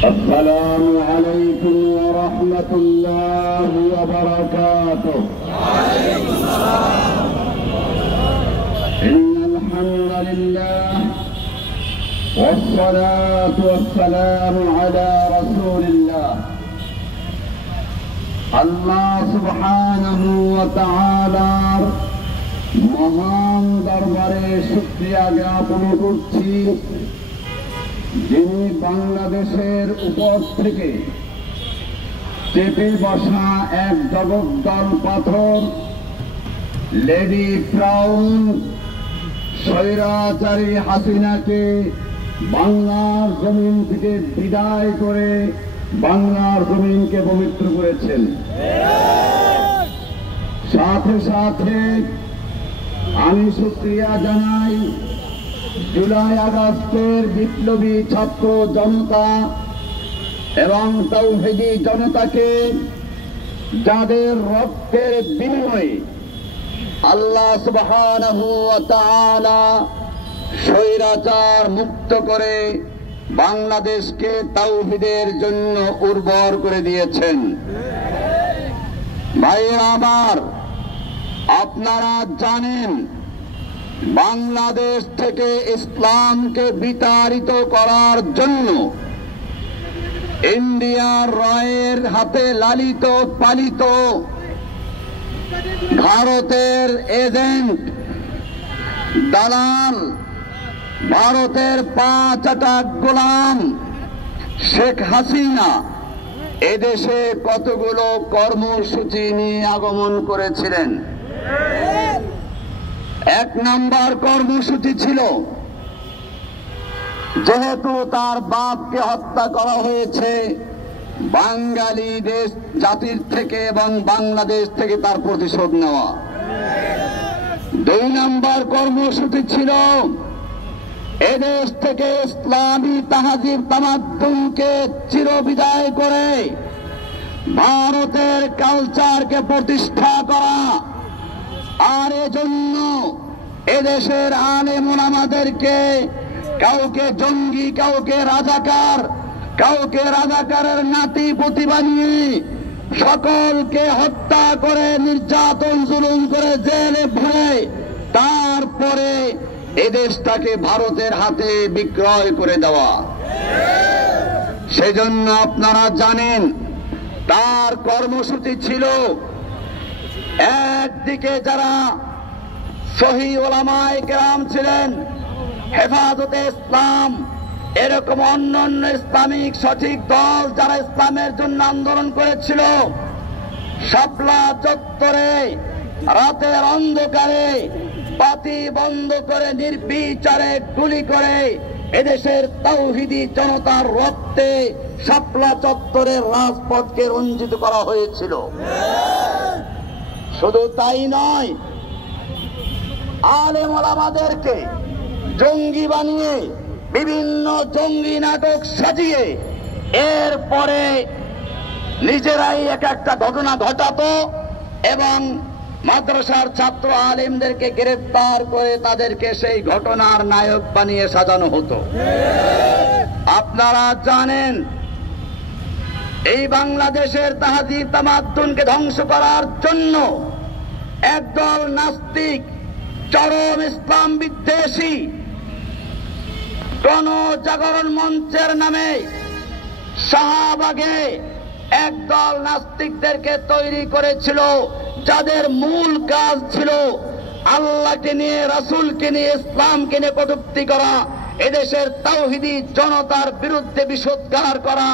السلام عليكم ورحمة الله وبركاته. وعليكم السلام. إن الحمد لله والصلاة والسلام على رسول الله. আল্লাহ সুবহানাহু ওয়া তাআলার মহান দরবারে শুকরিয়া জ্ঞাপন করছি, যিনি বাংলাদেশের উপর থেকে চেপে বসা এক জগদ্দল পাথর লেডি ফ্রাউন স্বৈরাচারী হাসিনাকে বাংলার জমিন থেকে বিদায় করে বাংলার জমিনকে পবিত্র করেছেন। সাথে সাথে আমি শুকরিয়া জানাই জুলাই আগস্টের বিপ্লবী ছাত্র জনতা এবং তাওহীদি জনতাকে, যাদের রক্তের বিনিময়ে আল্লাহ সুবহানাহু ওয়া তাআলা স্বৈরাচার মুক্ত করে বাংলাদেশকে তাওহীদের জন্য উর্বর করে দিয়েছেন। ভাইরা আমার, আপনারা জানেন বাংলাদেশ থেকে ইসলামকে বিতাড়িত করার জন্য ইন্ডিয়ার রয়ের হাতে লালিত পালিত ভারতের এজেন্ট, দালাল, ভারতের পা চাটা গোলাম শেখ হাসিনা এদেশে কতগুলো কর্মসূচি নিয়ে আগমন করেছিলেন। এক নাম্বার কর্মসূচি ছিল, যেহেতু তার বাপকে হত্যা করা হয়েছে, বাঙালি দেশ জাতির থেকে এবং বাংলাদেশ থেকে তার প্রতিশোধ নেওয়া। দুই নাম্বার কর্মসূচি ছিল এদেশ থেকে ইসলামী তাহাজিব তামাদ্দুনকে চিরবিদায় করে ভারতের কালচারকে প্রতিষ্ঠা করা। আর এজন্য এদেশের আলেম ওলামাদেরকে কাউকে জঙ্গি, কাউকে রাজাকার, কাউকে রাজাকারের নাতি পুতি বানিয়ে সকলকে হত্যা করে নির্যাতন জুলুম করে জেলে ভরে তারপরে এদেশটাকে ভারতের হাতে বিক্রয় করে দেওয়া। সেজন্য আপনারা জানেন তার কর্মসূচি ছিল, একদিকে যারা সহি ওলামায়ে কেরাম ছিলেন, হেফাজতে ইসলাম, এরকম অন্যান্য ইসলামিক সঠিক দল যারা ইসলামের জন্য আন্দোলন করেছিল, শাপলা চত্বরে রাতের অন্ধকারে বাতি বন্ধ করে নির্বিচারে গুলি করে এদেশের তাওহীদি জনতার রক্তে শাপলা চত্বরের রাজপথকে রঞ্জিত করা হয়েছিল। শুধু তাই নয়, আলেম ওলামাদেরকে জঙ্গি বানিয়ে বিভিন্ন জঙ্গি নাটক সাজিয়ে এরপরে নিজেরাই এক একটা ঘটনা ঘটাতো এবং মাদ্রাসার ছাত্র আলেমদেরকে গ্রেফতার করে তাদেরকে সেই ঘটনার নায়ক বানিয়ে সাজানো হতো। আপনারা জানেন এই বাংলাদেশের তাহাজিব তামাদ্দুনকে ধ্বংস করার জন্য একদল নাস্তিক, চরম ইসলাম বিদ্বেষী গণজাগরণ মঞ্চের নামে শাহবাগে একদল নাস্তিকদেরকে তৈরি করেছিল, যাদের মূল কাজ ছিল আল্লাহকে নিয়ে, রাসূলকে নিয়ে, ইসলামকে নিয়ে কটূক্তি করা, এদেশের তাওহীদি জনতার বিরুদ্ধে বিষোদ্গার করা,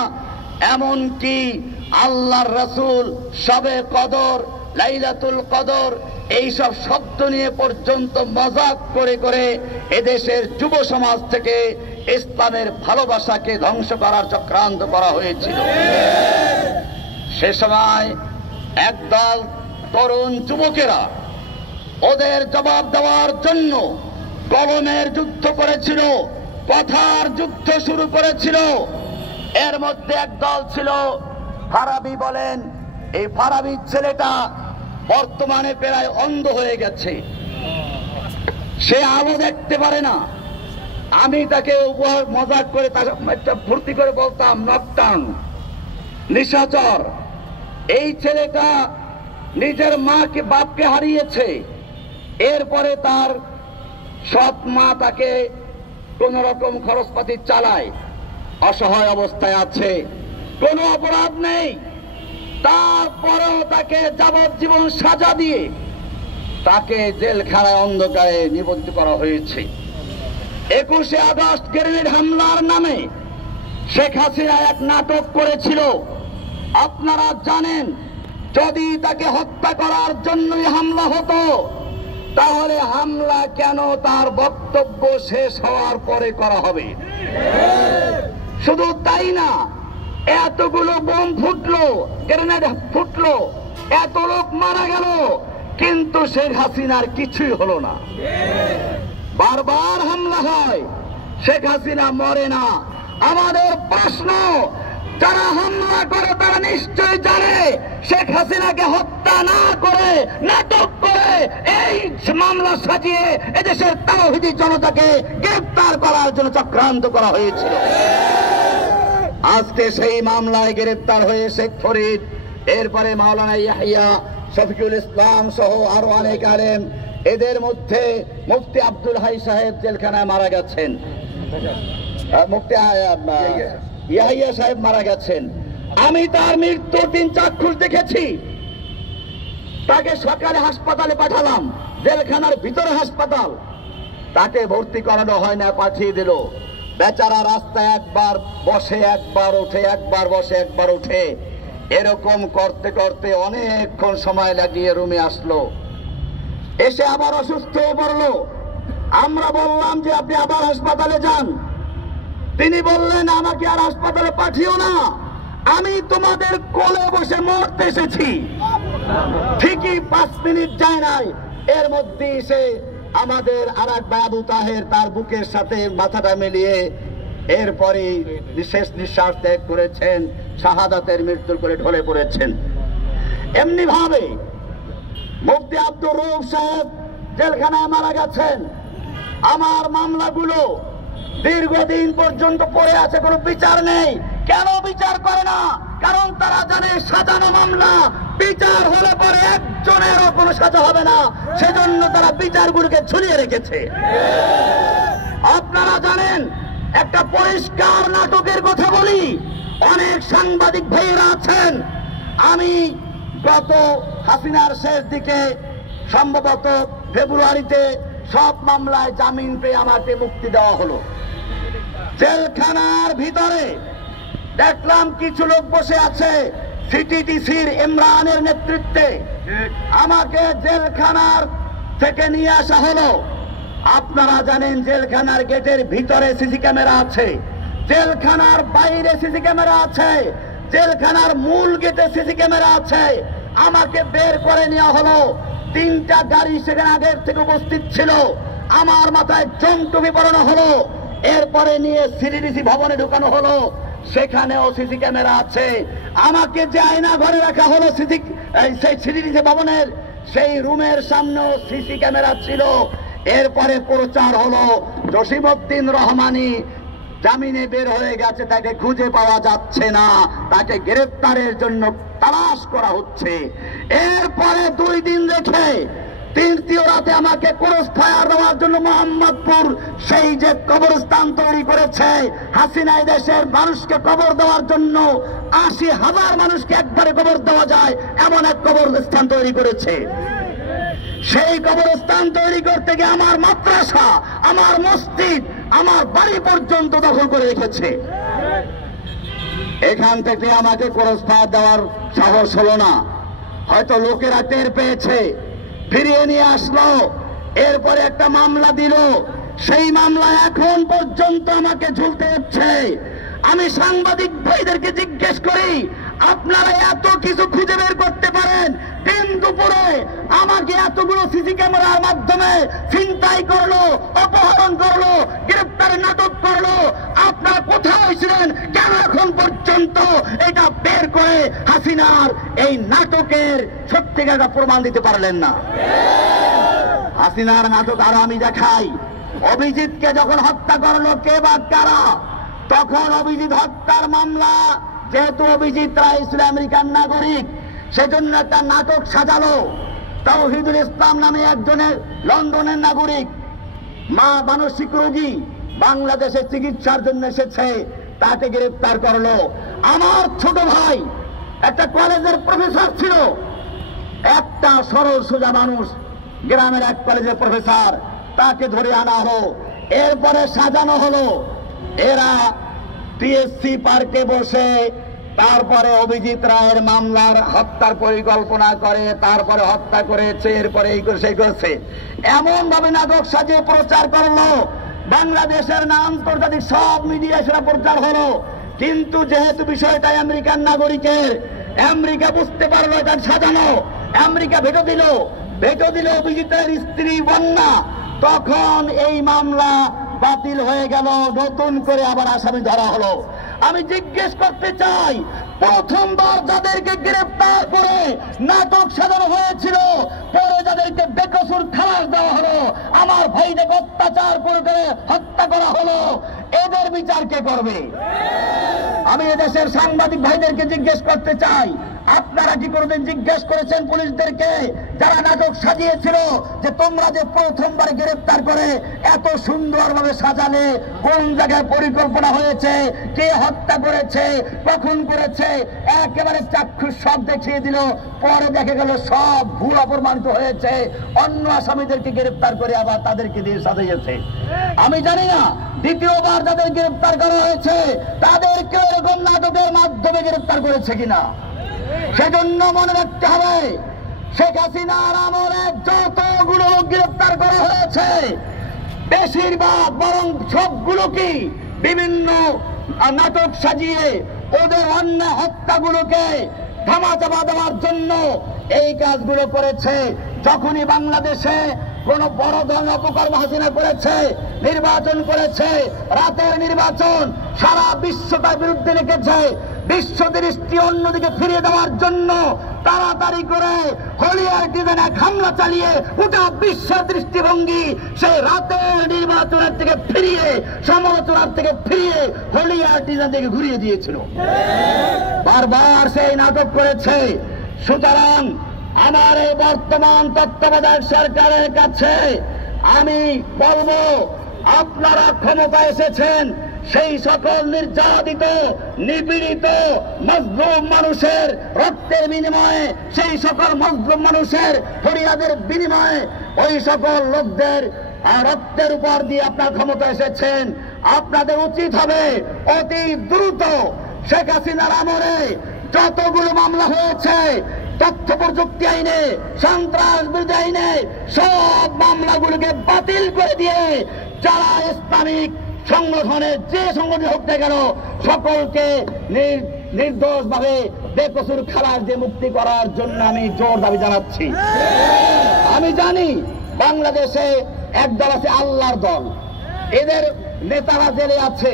এমনকি আল্লাহর রাসূল, শবে কদর, লাইলাতুল কদর এইসব শব্দ নিয়ে পর্যন্ত মজাক করে করে এদেশের যুব সমাজ থেকে ইসলামের ভালোবাসাকে ধ্বংস করার চক্রান্ত করা হয়েছিল। সে সময় একদল তরুণ যুবকেরা ওদের জবাব দেওয়ার জন্য কলমের যুদ্ধ করেছিল, কথার যুদ্ধ শুরু করেছিল। এর মধ্যে একদল ছিল ফারাবি বলেন, এই ফারাবি ছেলেটা বর্তমানে প্রায় অন্ধ হয়ে গেছে, সে আলো দেখতে পারে না, আমি তাকে উপহার মজাক করে তাকে একটা ফুর্তি করে বলতাম নকটান, নিশাচর। এই ছেলেটা নিজের মাকে বাপকে হারিয়েছে, এরপরে তার সৎ মা তাকে কোন রকম খরচপাতি চালায়, অসহায় অবস্থায় আছে, কোনো অপরাধ নেই, তারপরেও তাকে যাবজ্জীবন সাজা দিয়ে তাকে জেলখানায় অন্ধকারে নিবন্ধিত করা হয়েছে। 21শে আগস্ট গ্রেনেড হামলার নামে শেখ হাসিনা এক নাটক করেছিল। আপনারা জানেন, যদি তাকে হত্যা করার জন্যই হামলা হতো, তাহলে হামলা কেন তার বক্তব্য শেষ হওয়ার পরে করা হবে? শুধু তাই না, এতগুলো বোম ফুটলো, গ্রেনেড ফুটলো, এত লোক মারা গেল, কিন্তু শেখ হাসিনার কিছুই হলো না। বারবার হামলা হয়, শেখ হাসিনা মরে না। আমাদের প্রশ্ন, যারা হামলা করে তারা নিশ্চয় জানে শেখ হাসিনাকে হত্যা না করে, নাটক করে এই মামলা সাজিয়ে এদেশের তাওহীদি জনতাকে গ্রেফতার করার জন্য চক্রান্ত করা হয়েছিল। আজকে সেই মামলায় গ্রেফতার হয়ে শেখ ফরিদ, এরপরে মাওলানা ইয়াহিয়া, শফিকুল ইসলাম সহ আরো অনেক আলেম, এদের মধ্যে মুফতি আব্দুল হাই সাহেব জেলখানায় মারা গেছেন, মুফতি ইয়াহিয়া সাহেব মারা গেছেন। আমি তার মৃত্যুর দিন চাক্ষুষ দেখেছি। তাকে সকালে হাসপাতালে পাঠালাম, জেলখানার ভিতরে হাসপাতাল, তাকে ভর্তি করানো হয় না, পাঠিয়ে দিল। বেচারা রাস্তায় একবার বসে একবার ওঠে, একবার বসে একবার ওঠে, এরকম করতে করতে অনেকক্ষণ সময় লাগিয়ে রুমে আসলো। এসে আবার অসুস্থ হয়ে পড়লো। আমরা বললাম যে আপনি আবার হাসপাতালে যান। তিনি বললেন, আমাকে আর হাসপাতালে পাঠিও না, আমি তোমাদের কোলে বসে মরতে এসেছি। ঠিকই 5 মিনিট যায় নাই, এর মধ্যে এসে আমাদের আর এক ভাই আবু তাহের তার বুকের সাথে মাথাটা মিলিয়ে এরপরে শেষ নিঃশ্বাস ত্যাগ করেছেন, শাহাদাতের মৃত্যুর করে ঢলে পড়েছেন। এমনি ভাবে মুফতি আব্দুর রউফ সাহেব জেলখানায় মারা গেছেন। আমার মামলাগুলো দীর্ঘদিন পর্যন্ত পড়ে আছে, কোনো বিচার নেই। কেন বিচার করে না? কারণ তারা জানে সাজানো মামলা, বিচার হলে পরে একজনেরও কোনো সাজা হবে না, সেজন্য তারা বিচারগুলোকে ঝুলিয়ে রেখেছে। আপনারা জানেন, একটা পরিষ্কার নাটকের কথা বলি, অনেক সাংবাদিক ভাইয়েরা আছেন। আমি গত হাসিনার শেষ দিকে সম্ভবত ফেব্রুয়ারিতে সব মামলায় জামিন পেয়ে আমাকে মুক্তি দেওয়া হলো। জেলখানার ভিতরে দেখলাম কিছু লোক বসে আছে, সিটিটিসির ইমরানের নেতৃত্বে। আমাকে জেলখানার থেকে নিয়ে আসা হলো। আপনারা জানেন, জেলখানার গেটের ভিতরে সিসি ক্যামেরা আছে, জেলখানার বাইরে সিসি ক্যামেরা আছে, জেলখানার মূল গেটে সিসি ক্যামেরা আছে। আমাকে বের করে নেওয়া হলো। 3টা গাড়ি সেখানে আগের থেকে উপস্থিত ছিল। আমার মাথায় জমটুপি পরানো হলো। এরপরে নিয়ে সিটিডিসি ভবনে ঢুকানো হলো, সেখানেও সিসি ক্যামেরা আছে। আমাকে যে আয়না ঘরে রাখা হলো সেই সিটিডিসি ভবনের সেই রুমের সামনেও সিসি ক্যামেরা ছিল। এরপরে প্রচার হলো জসিমউদ্দিন রহমানী জামিনে বের হয়ে গেছে, তাকে খুঁজে পাওয়া যাচ্ছে না, তাকে গ্রেফতারের জন্য তালাশ করা হচ্ছে। এরপরে 2 দিন রেখে 3য় রাতে আমাকে ক্রস ফায়ার দেওয়ার জন্য মোহাম্মদপুর সেই যে কবরস্থান তৈরি করেছে, হাসিনা দেশের মানুষকে কবর দেওয়ার জন্য 80,000 মানুষকে একবারে কবর দেওয়া যায় এমন এক কবরস্থান তৈরি করেছে। সেই কবরস্থান তৈরি করতে গিয়ে আমার মাদ্রাসা, আমার মসজিদ, আমার বাড়ি পর্যন্ত দখল করে রেখেছে। এখান থেকে আমাকে ক্রস ফায়ার দেওয়ার সাহস হলো না, হয়তো লোকেরা টের পেয়েছে, ফিরিয়ে নিয়ে আসলো। এরপরে একটা মামলা দিল, সেই মামলা এখন পর্যন্ত আমাকে ঝুলতে হচ্ছে। আমি সাংবাদিক ভাইদেরকে জিজ্ঞেস করি, আপনারা এত কিছু খুঁজে বের করতে পারেন, দিন দুপুরে আমাকে এতগুলো সিসি ক্যামেরার মাধ্যমে ছিনতাই করলো, অপহরণ করলো, গ্রেফতারের নাটক করলো, আপনারা কোথায় ছিলেন? কেন এখন পর্যন্ত এটা বের করে হাসিনার এই নাটকের সত্যিকার প্রমাণ দিতে পারলেন না? হাসিনার নাটক আরো আমি দেখাই, অভিজিৎকে যখন হত্যা করলো কে বা কারা, তখন অভিজিৎ হত্যার মামলা, যেহেতু অভিজিৎ রায় ছিল আমেরিকান নাগরিক, সেজন্য একটা নাটক সাজালো। তাওহিদুল ইসলাম নামে একজনের লন্ডনের নাগরিক, মানসিক রোগী, বাংলাদেশে চিকিৎসার জন্য এসেছে, তাকে গ্রেফতার করলো। আমার ছোট ভাই একটা কলেজের প্রফেসর ছিল, একটা সরল সোজা মানুষ, গ্রামের এক কলেজের প্রফেসর, তাকে ধরে আনা হলো। এরপরে সাজানো হলো এরা টিএসসি পার্কে বসে, তারপরে অভিজিৎ রায়ের মামলার হত্যার পরিকল্পনা করে, তারপরে হত্যা করেছে, এরপরে এই করে সেই করছে, এমন ভাবে নাটক সাজিয়ে প্রচার করলো। বাংলাদেশের না আন্তর্জাতিক সব মিডিয়া সেটা প্রচার হলো। কিন্তু যেহেতু বিষয়টা আমেরিকান নাগরিকের, আমেরিকা বুঝতে পারলো এটা সাজানো, আমেরিকা ভেটো দিল অভিজিতের স্ত্রী বন্যা। তখন এই মামলা বাতিল হয়ে গেল, নতুন করে আবার আসামি ধরা হলো। আমি জিজ্ঞেস করতে চাই, প্রথমবার যাদেরকে গ্রেফতার করে নাটক সাজানো হয়েছিল, পরে যাদেরকে বেকসুর খালাস দেওয়া হলো, আমার ভাইদের অত্যাচার করে হত্যা করা হলো, এদের বিচার কে করবে? আমি এদেশের সাংবাদিক ভাইদেরকে জিজ্ঞেস করতে চাই, আপনারা কি কোনোদিন জিজ্ঞেস করেছেন পুলিশদেরকে যারা নাটক সাজিয়েছিল যে তোমরা যে প্রথমবার গ্রেফতার করে এত সুন্দরভাবে সাজালে, কোন জায়গায় পরিকল্পনা হয়েছে, কে হত্যা করেছে, কখন করেছে, একেবারে চাক্ষুষ সব দেখিয়ে দিল, পরে দেখে গেল সব ভুয়া প্রমাণিত হয়েছে, অন্য আসামিদেরকে গ্রেফতার করে আবার তাদেরকে দিয়ে সাজিয়েছে। আমি জানি না দ্বিতীয়বার যাদের গ্রেফতার করা হয়েছে তাদেরকে এরকম নাটকের মাধ্যমে গ্রেফতার করেছে কিনা। সেজন্য মনে রাখতে হবে, শেখ হাসিনার আমলে যতগুলো লোক গ্রেফতার করা হয়েছে, বেশিরভাগ বরং সবগুলোকে বিভিন্ন নাটক সাজিয়ে ওদের অন্য হত্যাগুলোকে ধামাচাপা দেওয়ার জন্য এই কাজগুলো করেছে। যখনই বাংলাদেশে কোন বড় ধরনের অপকর্ম হাসিনা করেছে, নির্বাচন করেছে, রাতের নির্বাচন, সারা বিশ্ব তার বিরুদ্ধে রেখেছে, বিশ্ব দৃষ্টি অন্যদিকে ফিরিয়ে দেওয়ার জন্য তাড়াতাড়ি করে হলিয়ার ডিজাইনে এক হামলা চালিয়ে গোটা বিশ্বের দৃষ্টিভঙ্গি সেই রাতের নির্বাচনের থেকে ফিরিয়ে, সমালোচনার থেকে ফিরিয়ে হলিয়ার ডিজাইন থেকে ঘুরিয়ে দিয়েছিল। বারবার সেই নাটক করেছে। সুতরাং আমার এই বর্তমান তত্ত্বাবধায়ক সরকারের কাছে আমি বলবো, আপনারা ক্ষমতা এসেছেন সেই সকল নির্যাতিত, নিপীড়িত, মজলুম মানুষের রক্তের বিনিময়ে, সেই সকল মজলুম মানুষের ফরিয়াদের বিনিময়ে, ওই সকল লোকদের রক্তের উপর দিয়ে আপনার ক্ষমতা এসেছেন। আপনাদের উচিত হবে অতি দ্রুত শেখ হাসিনার আমলে যতগুলো মামলা হয়েছে, তথ্য প্রযুক্তি আইনে, সন্ত্রাস বিরোধী আইনে, সব মামলাগুলোকে বাতিল করে দিয়ে যারা ইসলামিক সংগঠনের যে সংগঠন হোক না কেন, সকলকে নির্দোষ ভাবে বেকসুর খালাস দিয়ে মুক্তি করার জন্য আমি জোর দাবি জানাচ্ছি। আমি জানি বাংলাদেশে একদল আছে আল্লাহর দল, এদের নেতারা জেলে আছে,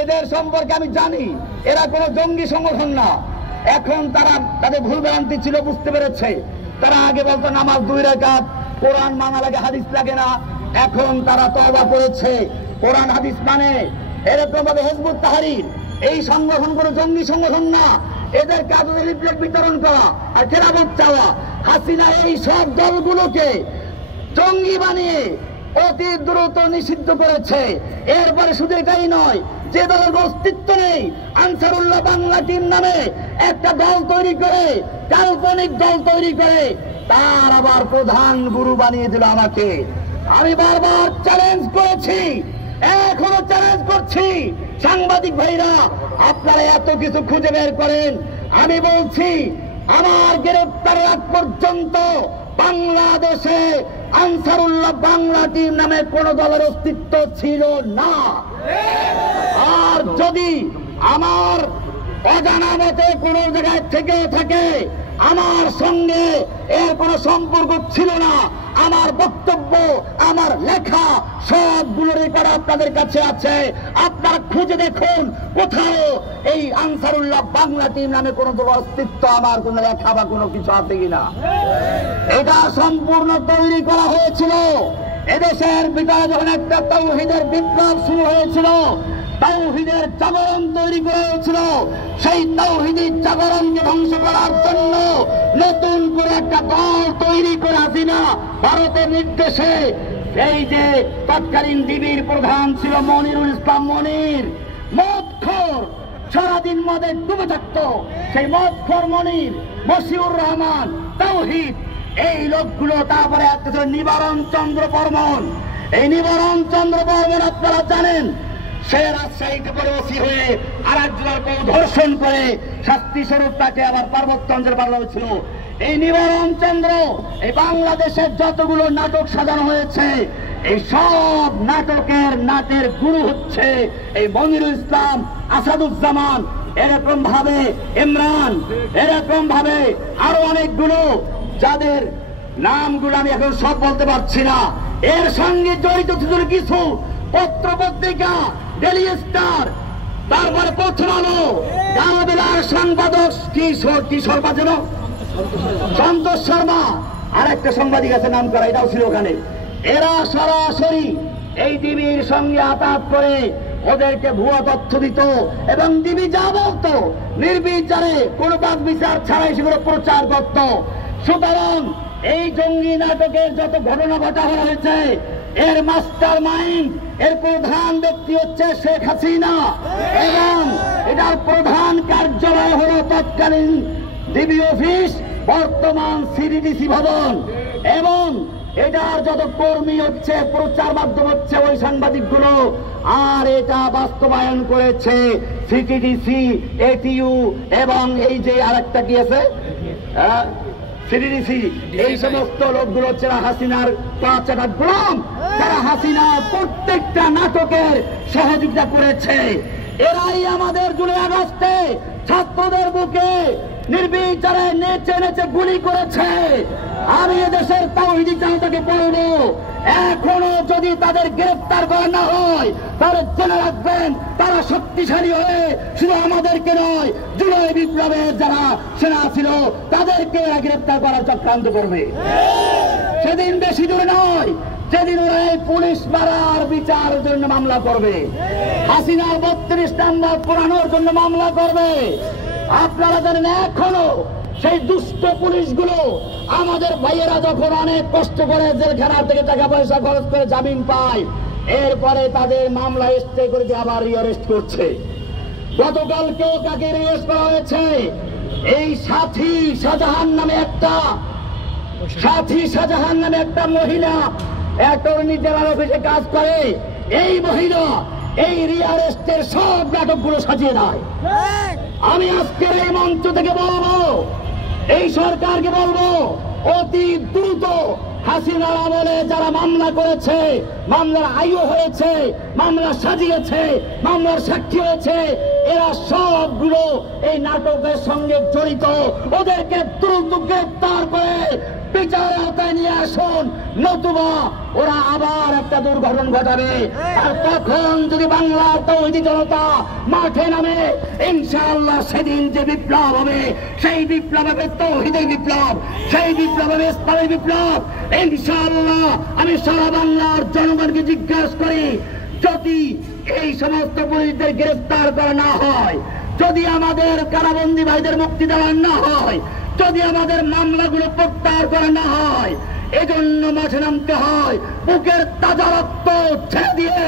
এদের সম্পর্কে আমি জানি এরা কোনো জঙ্গি সংগঠন না। এখন তারা তাদের ভুল ভ্রান্তি ছিল, বুঝতে পেরেছে। তারা আগে বলতো নামাজ 2 রাকাত, কোরআন মানা লাগে, হাদিস লাগে না। এখন তারা তওবা করেছে, কোরআন হাদিস মানে। এরকম ভাবে হিজবুত তাহরীর এই সংগঠন কোনো জঙ্গি সংগঠন না। এদের কাজ লিফলেট বিতরণ করা আর খেলাফত চাওয়া। হাসিনা এই সব দলগুলোকে জঙ্গি বানিয়ে অতি দ্রুত নিষিদ্ধ করেছে। এরপরে শুধু এটাই নয়, যে দলের অস্তিত্ব নেই, আনসারুল্লাহ বাংলা টিম নামে একটা দল তৈরি করে, কাল্পনিক দল তৈরি করে, তার আবার প্রধান গুরু বানিয়ে দিল আমাকে। আমি বারবার চ্যালেঞ্জ করেছি, এখনো চ্যালেঞ্জ করছি, সাংবাদিক ভাইরা আপনারা এত কিছু খুঁজে বের করেন। আমি বলছি, আমার গ্রেফতারের আগ পর্যন্ত বাংলাদেশে আনসারুল্লাহ বাংলা টিম নামে কোন দলের অস্তিত্ব ছিল না। আর যদি আমার অজানা মতে কোন জায়গায় থেকে থাকে, আমার সঙ্গে এর কোন সম্পর্ক ছিল না, আমার বক্তব্য, আমার লেখা সবগুলো রেকর্ড আপনাদের কাছে আছে। আপনারা খুঁজে দেখুন কোথাও এই আনসারুল্লাহ বাংলা টিম নামে কোন দল অস্তিত্ব, আমার কোন লেখা বা কোনো কিছু আছে কিনা। এটা সম্পূর্ণ তৈরি করা হয়েছিল এদেশের ভিতরে যখন একটা তাওহীদের বিপ্লব শুরু হয়েছিল, তাওহীদের জাগরণ তৈরি করা হয়েছিল, সেই তাওহীদি জাগরণকে ধ্বংস করার জন্য নতুন করে একটা দল তৈরি করে হাসিনা ভারতের নির্দেশে, এই যে তৎকালীন ডিবির প্রধান ছিল মনিরুল ইসলাম মনির, মদখোর, সারাদিন মদে ডুবে থাকতো, সেই মদখোর মনির, মশিউর রহমান, তাওহীদ, এই লোকগুলো। তারপরে একটা ছিল নিবারণ চন্দ্র বর্মন। এই নিবারণ চন্দ্র বর্মন আপনারা জানেন, সে রাজশাহীতে পরে ওসি হয়ে আর একজনকে ধর্ষণ করে শাস্তি স্বরূপ তাকে আবার পার্বত্য অঞ্চলে পাঠানো হয়েছিল। এই নিবারণ চন্দ্র এই বাংলাদেশের যতগুলো নাটক সাজানো হয়েছে, এই সব নাটের গুরু হচ্ছে এই মনিরুল ইসলাম, আসাদুজ্জামান, এরকম ভাবে ইমরান, এরকম ভাবে আরো অনেকগুলো, যাদের নামগুলো আমি এখন সব বলতে পারছি না। এর সঙ্গে জড়িত ছিল কিছু পত্র পত্রিকা, ডেইলি স্টার, তারপরে প্রথম আলো, গানবেলার সাংবাদক কিশোর বাজেন, সন্তোষ শর্মা, আর একটা সাংবাদিক আছে নাম করা, এটাও ছিল ওখানে। এরা সরাসরি এই ডিবির সঙ্গে আতাত করে ওদেরকে ভুয়া তথ্য দিত এবং ডিবি যা বলতো নির্বিচারে কোনো বাদ বিচার ছাড়াই সেগুলো প্রচার করত। সুতরাং এই জঙ্গি নাটকের যত ঘটনা ঘটা হয়েছে, এর মাস্টার মাইন্ড, এর প্রধান ব্যক্তি হচ্ছে শেখ হাসিনা এবং এটার প্রধান কার্যালয় হলো তৎকালীন ডিবি অফিস, বর্তমান সিডিডিসি ভবন, এবং এটার যত কর্মী হচ্ছে, প্রচার মাধ্যম হচ্ছে ওই সাংবাদিকগুলো, আর এটা বাস্তবায়ন করেছে সিটিডিসি, এটিইউ এবং এই যে আরেকটা কি আছে সিডিডিসি। এই সমস্ত লোকগুলো হচ্ছে হাসিনার পাঁচটা গোলাম, তারা হাসিনার প্রত্যেকটা নাটকের সহযোগিতা করেছে। এরাই আমাদের জুলাই আগস্টে ছাত্রদের বুকে নির্বিচারে নেচে নেচে গুলি করেছে। আমি এদেশের তাওহীদি জনতাকে বলবো, এখনো যদি তাদের গ্রেফতার করা না হয়, তারা জেনে রাখবেন তারা শক্তিশালী হয়ে শুধু আমাদেরকে নয়, জুলাই বিপ্লবের যারা সেনা ছিল তাদেরকে গ্রেফতার করার চক্রান্ত করবে। সেদিন বেশি দূরে নয়, যেদিন ওরা এই পুলিশ মারার বিচারের জন্য মামলা করবে, হাসিনার 32 নাম্বার পুরানোর জন্য মামলা করবে। আপনারা জানেন এখনো সেই দুষ্ট পুলিশগুলো আমাদের ভাইয়েরা যখন অনেক কষ্ট করে জেলখানা থেকে টাকা পয়সা খরচ করে জামিন পায়, এরপরে তাদের মামলা স্টে করে আবার রিঅ্যারেস্ট করছে। গতকালকেও কাকে রিঅ্যারেস্ট করা হয়েছে? এই সাথী শাহজাহান নামে একটা মহিলা অ্যাটর্নি জেনারেল অফিসে কাজ করে। এই মহিলা এই রিঅ্যারেস্টের সব নাটকগুলো সাজিয়ে দেয়। আমি আজকের এই মঞ্চ থেকে বলবো, এই সরকারকে বলবো, অতি দ্রুত হাসিনার আমলে যারা মামলা করেছে, মামলার আয়ু হয়েছে, মামলা সাজিয়েছে, মামলার সাক্ষী হয়েছে, এরা সবগুলো এই নাটকের সঙ্গে জড়িত। ওদেরকে দ্রুত গ্রেফতার করে বিচারের আওতায় নিয়ে আসুন, নতুবা ওরা আবার একটা দুর্ঘটনা ঘটাবে। আর তখন যদি বাংলার তাওহীদি জনতা মাঠে নামে, ইনশাআল্লাহ সেদিন যে বিপ্লব হবে, সেই বিপ্লব হবে তাওহীদের বিপ্লব, সেই বিপ্লব হবে ইসলামী বিপ্লব। ইনশাআল্লাহ আমি সারা বাংলার জনগণকে জিজ্ঞাসা করি, যদি এই সমস্ত পুলিশদের গ্রেফতার করা না হয়, যদি আমাদের কারাবন্দী ভাইদের মুক্তি দেওয়া না হয়, যদি আমাদের মামলাগুলো প্রত্যাহার করা না হয়, এজন্য মাঠে নামতে হয়, বুকের তাজা রক্ত ছেড়ে দিয়ে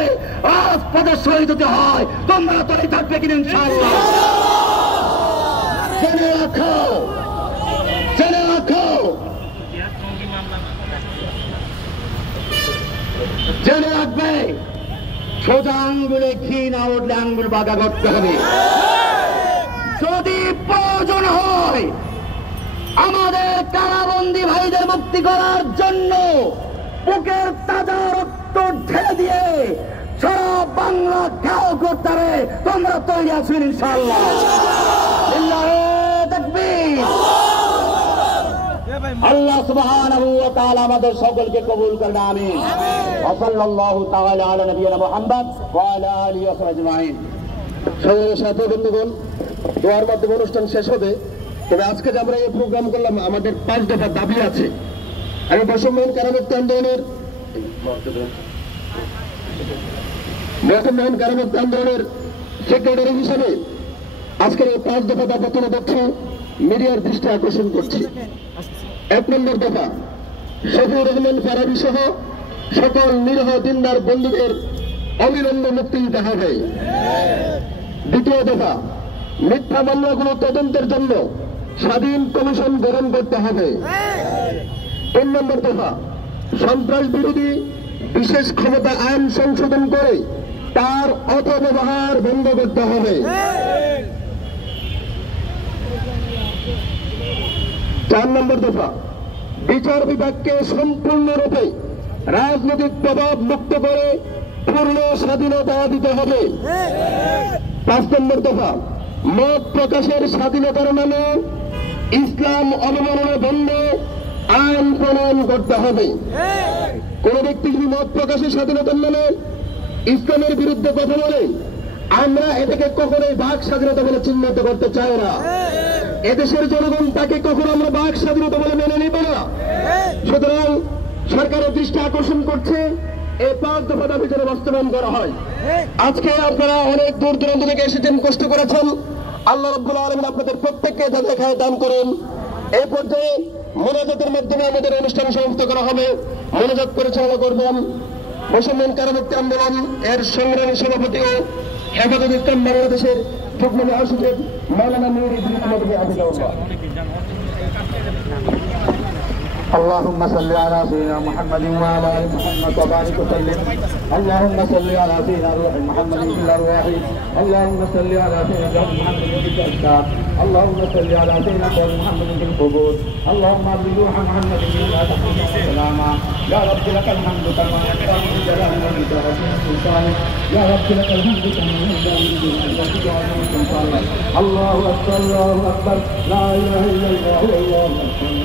রাজপথে শহীদ হতে হয়। তোমরা তো থাকবে কিনা ইনশাআল্লাহ? জেনে রাখো, জেনে রাখো, জেনে রাখবে, সোজা আঙ্গুলে ঘি না উঠলে আঙ্গুল বাঁকা করতে হবে। যদি প্রয়োজন হয় আমাদের কারাবন্দী ভাইদের মুক্তি করার জন্য বুকের তাজা রক্ত ঢেলে দিয়ে সারা বাংলা ঘাও করতে হবে, তোমরা তৈরি আছো ইনশাআল্লাহ? তাকবীর। আল্লাহ সুবহানাহু ওয়া তাআলা আমাদের সকলকে কবুল করেন, আমিন। ওয়া সাল্লাল্লাহু তাআলা আলা নবিয়িনা মুহাম্মদ ওয়া আলা আলিহি ওয়া সাহবিহি আজমাইন। সাথে বন্ধুগণ, দোয়ার মাধ্যমে অনুষ্ঠান শেষ হবে। তবে আজকে যে আমরা এই প্রোগ্রাম করলাম, আমাদের 5 দফা দাবি আছে। আমি বৈষম্যহীন কারামুক্তি আন্দোলনের বর্তমান গার্মেন্টস আন্দোলনের সেক্রেটারি হিসেবে আজকের এই 5 দফা দাবি তুলে ধরছি, মিডিয়ার দৃষ্টি আকর্ষণ করছি। 1 নম্বর দফা, শফিউর রহমান ফারাবী সহ সকল নিরীহ দিনদার বন্ধুদের অবিলম্বে মুক্তি দিতে হবে। 2য় দফা, মিথ্যা মামলাগুলো তদন্তের জন্য স্বাধীন কমিশন গঠন করতে হবে। 3 নম্বর দফা, সন্ত্রাস বিরোধী বিশেষ ক্ষমতা আইন সংশোধন করে তার অপব্যবহার বন্ধ করতে হবে। 4 নম্বর দফা, বিচার বিভাগকে সম্পূর্ণরূপে রাজনৈতিক প্রভাব মুক্ত করে পূর্ণ স্বাধীনতা দিতে হবে। 5 নম্বর দফা, মত প্রকাশের স্বাধীনতার নামে ইসলাম অবমাননা বন্ধে আইন প্রণয়ন করতে হবে। কোন ব্যক্তি যদি মত প্রকাশের স্বাধীনতার নামে ইসলামের বিরুদ্ধে কথা বলে, আমরা এটাকে কখনোই বাক স্বাধীনতা বলে চিহ্নিত করতে চাই না। এদেশের জনগণ তাকে কখনো আমরা বাক স্বাধীনতা বলে মেনে নিব না। সুতরাং সরকারের দৃষ্টি আকর্ষণ করছে এই 5 দফা দাবি যেন বাস্তবায়ন করা হয়। আজকে আপনারা অনেক দূর দূরান্ত থেকে এসেছেন, কষ্ট করেছেন। আল্লাহ রাব্বুল আলামিন আপনাদের প্রত্যেককে জান্নাত খায় দান করেন। এই পর্যায়ে মোনাজাতের মাধ্যমে আমাদের অনুষ্ঠান সমাপ্ত করা হবে। মোনাজাত পরিচালনা করবেন মুসলমান কারামুক্তি আন্দোলন এর সংগ্রামী সভাপতি ও হেফাজত ইসলাম বাংলাদেশের যুগ্ম মহাসচিব মাওলানা নূর ইদ্রিস মদনী হাফিজাহুল্লাহ। اللهم صل على سيدنا محمد وعلى ال محمد وبارك وسلم. اللهم صل على سيدنا روح محمد في الارواح. اللهم صل على سيدنا محمد في الاجساد. اللهم صل على سيدنا محمد في القبور. اللهم ارض روح محمد فيما تحمل سلاما. يا رب لك الحمد كما يقام بجلال وجهك سلطانك. يا رب لك الحمد كما يقام بجلال سلطانك. الله اكبر الله اكبر لا اله الا الله والله اكبر.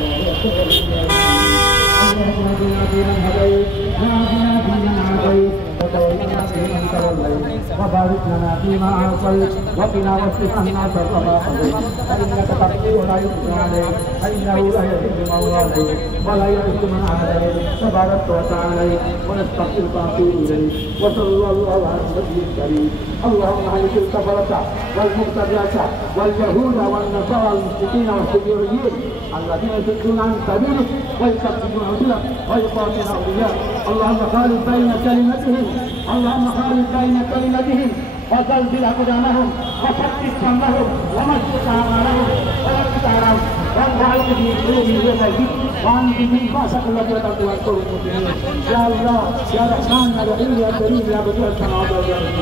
اللهم اهدنا فيمن هديت وعافنا فيمن عافيت وتولنا فيمن توليت وبارك لنا فيما اعطيت وقنا واصرف عنا شر ما قضيت فانك تقضي ولا يقضى عليك فانه لا يذل من واليت ولا يعز من عاديت تبارك وتعالى ونستغفرك ونتوب اليك وصلى الله على النبي الكريم. اللهم اهلك الكفرة والمبتدعة واليهود والنصارى والمشركين والصبيين الذين يصدون عن سبيلك ويكذبون رسلك ويقاتلون اولياءك. اللهم خالف بين كلمتهم اللهم خالف بين كلمتهم وزلزل اقدامهم وفتت شملهم ومزق اعمالهم ويكفت اعراضهم وانفعلك في قلوبهم وقلبهم وعن دينهم فاسق الذي وترك والقول المسلمين. يا الله يا رحمن يا رحيم يا كريم يا بديع السماوات والارض.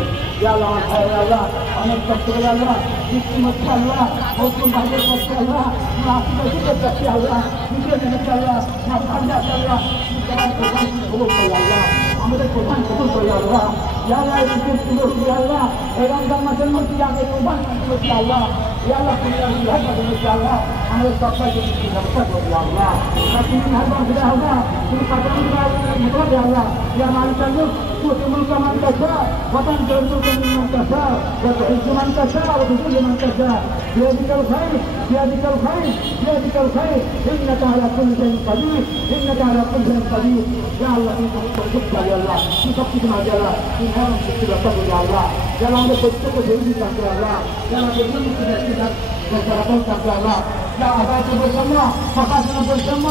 يا الله يا الله انا استغفر يا الله بسمك يا الله وكن بعد يا الله معافيك وشكرك يا الله بجنبك يا الله مرحمتك يا الله يا الله আমাদের প্রধান কবুল করে আল্লাহ। ইয়া আল্লাহ এই সুন্দর ইয়া আল্লাহ এই রমজান মাসের মধ্যে আগে প্রধান কবুল করে আল্লাহ। ইয়া আল্লাহ তুমি রহমত করো আল্লাহ, আমাদের সবাইকে ব্যবস্থা করো আল্লাহ। তুমি মেহেরবান করে আল্লাহ, তুমি পাঠান করে আল্লাহ। ইয়া মালিক আল্লাহ تؤتي الملك من تشاء وتنزع الملك ممن تشاء وتعز من تشاء وتذل من تشاء بيدك الخير بيدك الخير بيدك الخير انك على كل شيء قدير انك على كل شيء قدير. يا الله انت تقدر يا الله انت تقدر يا الله انت تقدر يا الله يا الله আমাদের প্রত্যেককে শহীদ করতে আল্লাহ। يا الله প্রত্যেককে শহীদ করতে আল্লাহ। يا আবাদ বৈষম্য প্রকাশনা বৈষম্য